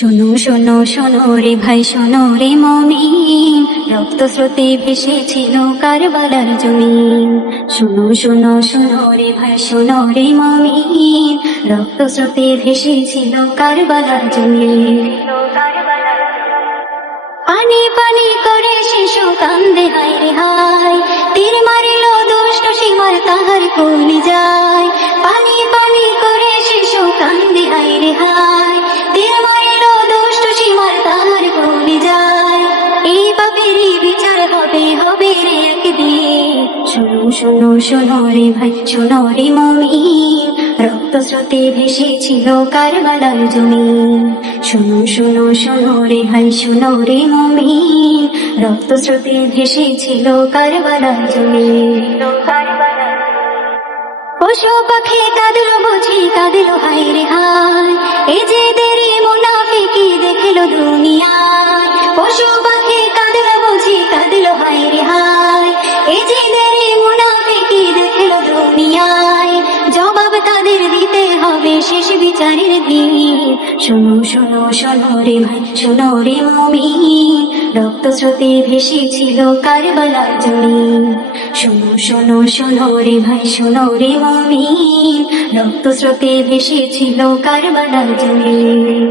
শোনো শোনো শোনো রে ভাই, শোনো রে মুমিন, রক্ত স্রোতে ভেসেছিল কারবালার জমিন। শোনো শোনো শোনো রে ভাই, শোনো রে মুমিন, রক্ত স্রোতে ভেসেছিল কারবালার জমিন। পানি পানি করে শিশু কান্দে হায় রে হায়, তীর মারিল দুষ্ট সীমার তাহার কলি যায়। পানি পানি করে শিশু কান্দে হায় রে হায়, তীর মারিল দুষ্ট সীমার তাহার কলি যায়। এই পাপেরই বিচার হবে হবে রে একদিন। শোনো শোনো শোনো রে ভাই, শোনো রে মুমিন, রক্ত স্রোতে ভেসেছিল কারবালার জমিন। শোনো শোনো শোনো রে ভাই, শোনো রে মুমিন, রক্ত স্রোতে ভেসেছিল কারবালার জমিন। পশু পাখি কাঁদলো বুঝি কাঁদলো হায় রে হায়, এ যে দেরি মুনাফিকি দেখলো দুনিয়ায়। পশু পাখি কাঁদলো বুঝি কাঁদলো হায় রে হায়, এ যে দেরি মুনাফিকি দেখলো দুনিয়ায়। জবাব তাদের দিতে হবে শেষ বিচারের দিন। শোনো শোনো শোনো রে ভাই, শোনো রে মুমিন, রক্ত স্রোতে ভেসেছিল কারবালার জমিন। শোনো শোনো শোনো রে ভাই, শোনো রে মুমিন, রক্ত স্রোতে ভেসেছিল কারবালার জমিন।